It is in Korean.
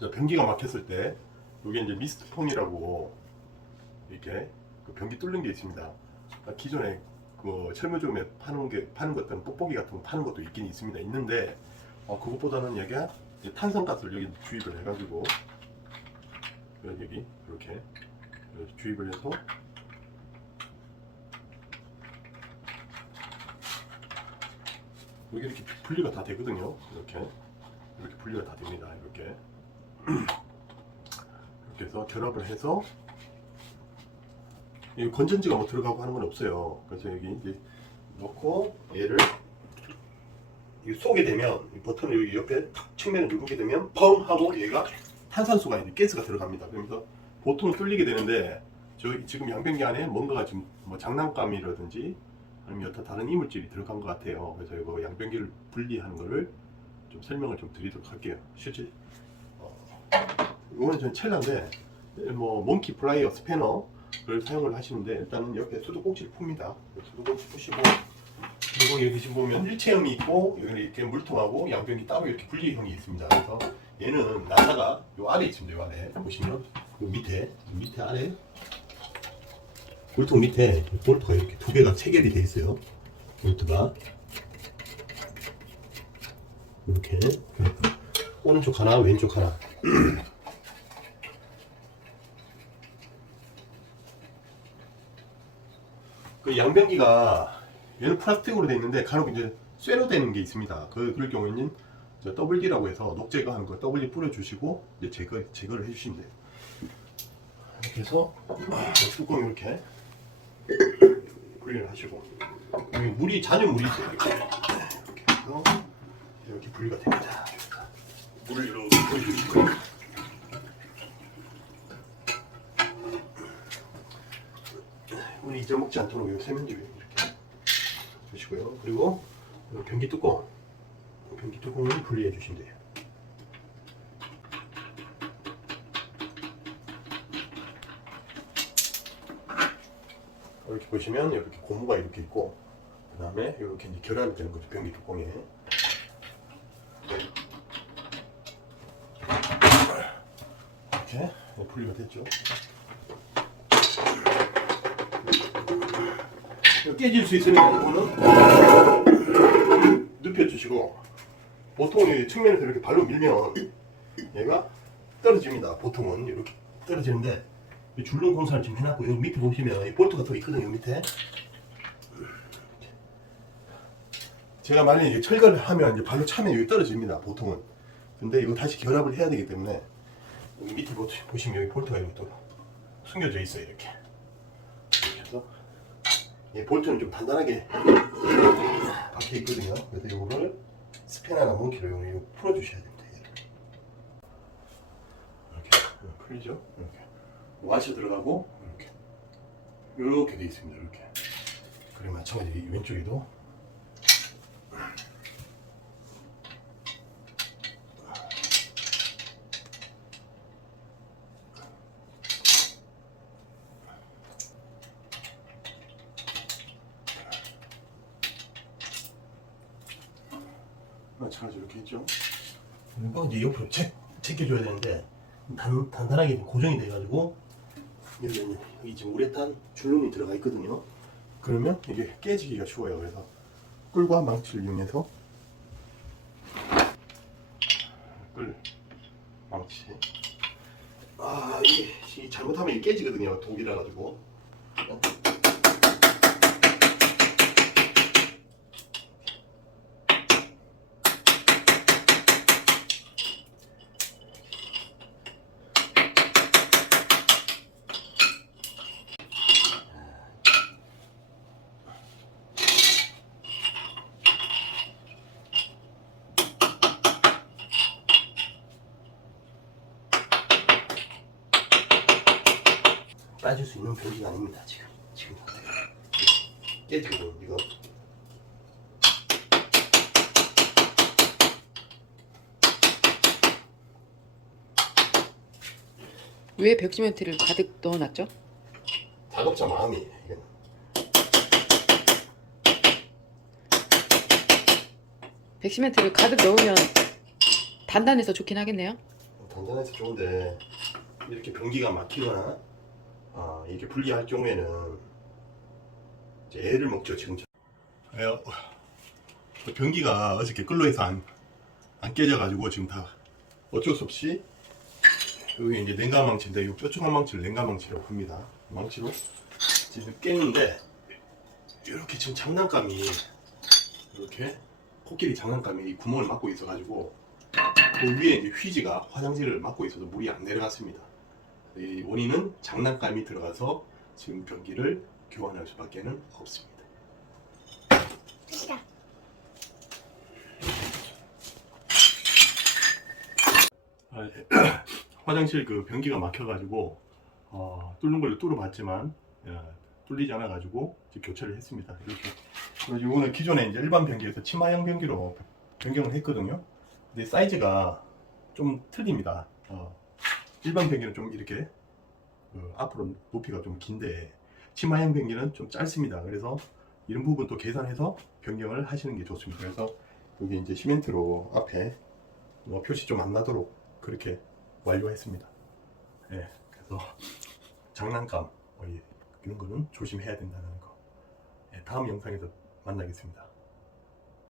자, 변기가 막혔을 때 이게 이제 미스트 폼이라고 이렇게 그 변기 뚫는 게 있습니다. 아, 기존에 그 철물점에 파는 게 파는 것들은 뽁뽁이 같은 거 파는 것도 있긴 있습니다. 있는데 어, 그것보다는 이제 탄산가스를 여기 주입을 해가지고 여기 여기 이렇게 주입을 해서 여기 이렇게 분리가 다 되거든요. 이렇게 이렇게 분리가 다 됩니다. 이렇게 이렇게 해서 결합을 해서 이 건전지가 뭐 들어가고 하는 건 없어요. 그래서 여기 이제 넣고 얘를 이 쏘게 되면 이 버튼을 여기 옆에 탁 측면을 누르게 되면 펑 하고 얘가 탄산수가 이제 가스가 들어갑니다. 그러면서 보통 뚫리게 되는데 저 지금 양변기 안에 뭔가가 좀뭐 장난감이라든지 아니면 여타 다른 이물질이 들어간 것 같아요. 그래서 이거 양변기를 분리하는 거를 좀 설명을 좀 드리도록 할게요. 실제 어, 이거는 전 첼라인데 뭐 몽키 플라이어 스패너를 사용을 하시는데 일단은 옆에 수도 꼭지를 풉니다. 수도 꼭지 푸시고 그리고 여기 지금 보면 일체형이 있고 여기 이렇게 물통하고 양변기 따로 이렇게 분리형이 있습니다. 그래서 얘는 나사가 요 아래 있습니다. 요 아래 보시면 요 밑에 요 밑에 아래 물통 밑에 볼트가 이렇게 두 개가 체결이 돼 있어요. 볼트가 이렇게 오른쪽 하나 왼쪽 하나 그 양변기가 얘는 플라스틱으로 돼 있는데 간혹 이제 쇠로 되는 게 있습니다. 그 그럴 경우에는 저 WD라고 해서 녹제거 하는 거 W 뿌려주시고 이제 제거 제거를 해주시면 돼요. 이렇게 해서 뚜껑 이렇게 분리를 하시고 물이 잔여 물이 있어요. 이렇게 이렇게 해서 이렇게 분리가 됩니다. 물을 이렇게 부어주시고 물이 잊어먹지 않도록 이 세면대 위에 이렇게 주시고요. 그리고 이 변기 뚜껑, 이 변기 뚜껑을 분리해 주시면 돼요. 이렇게 보시면 이렇게 고무가 이렇게 있고 그 다음에 이렇게 이제 결합이 되는 거죠 변기 뚜껑에 이렇게 분리가 됐죠. 깨질 수 있으니까 이거는 눕혀주시고 보통 이 측면에서 이렇게 발로 밀면 얘가 떨어집니다. 보통은 이렇게 떨어지는데 이 줄눈 공사를 지금 해놨고 여기 밑에 보시면 이 볼트가 또 있거든요. 여기 밑에 제가 만약에 철거를 하면 이제 발로 차면 여기 떨어집니다. 보통은 근데 이거 다시 결합을 해야 되기 때문에 밑에 보- 보시면 여기 볼트가 이렇게 또 숨겨져 있어요. 이렇게 이렇게 해서 이 볼트는 좀 단단하게 박혀 있거든요. 그래서 이거를 스패너나 몽키로 이거 풀어주셔야 됩니다. 이렇게 풀리죠? 이렇게 와셔 들어가고 이렇게 이렇게 돼 있습니다. 이렇게 그리고 마찬가지로 이 왼쪽에도 마찬가지로 이렇게 있죠. 그리고 이제 옆으로 체, 제껴줘야 되는데 단, 단단하게 고정이 돼가지고 여기 여기 지금 우레탄 줄눈이 들어가 있거든요. 그러면 이게 깨지기가 쉬워요. 그래서 꿀과 망치를 이용해서 꿀, 망치. 아 이게 이 잘못하면 깨지거든요. 독이라 가지고. 빠질 수 있는 병기가 아닙니다. 지금 지금 깨지거든요. 이거 왜 벽시멘트를 가득 넣어놨죠? 작업자 마음이에요. 이건. 백시멘트를 가득 넣으면 단단해서 좋긴 하겠네요. 단단해서 좋은데 이렇게 변기가 막히거나 아, 이렇게 분리할 경우에는 이제 애를 먹죠 지금. 예, 어, 변기가 어저께 끌로해서 안, 안 깨져가지고 지금 다 어쩔 수 없이 여기 이제 냉각망치인데 이 뾰족한 망치를 냉각망치라고 합니다. 망치로 지금 깨는데 이렇게 지금 장난감이 이렇게 코끼리 장난감이 이 구멍을 막고 있어가지고 그 위에 이제 휴지가 화장실을 막고 있어서 물이 안 내려갔습니다. 이 원인은 장난감이 들어가서 지금 변기를 교환할 수밖에는 없습니다. 아, 예. 화장실 그 변기가 막혀가지고 어, 뚫는 걸로 뚫어봤지만 예, 뚫리지 않아가지고 이제 교체를 했습니다. 이렇게 그리고 이거는 기존에 이제 일반 변기에서 치마형 변기로 변경을 했거든요. 근데 사이즈가 좀 틀립니다. 어, 일반 변기는 좀 이렇게 그 앞으로 높이가 좀 긴데 치마형 변기는 좀 짧습니다. 그래서 이런 부분도 계산해서 변경을 하시는 게 좋습니다. 그래서 여기 이제 시멘트로 앞에 뭐 표시 좀 안 나도록 그렇게 완료했습니다. 예, 그래서 장난감 뭐 이- 이런 거는 조심해야 된다는 거. 예, 다음 영상에서 만나겠습니다.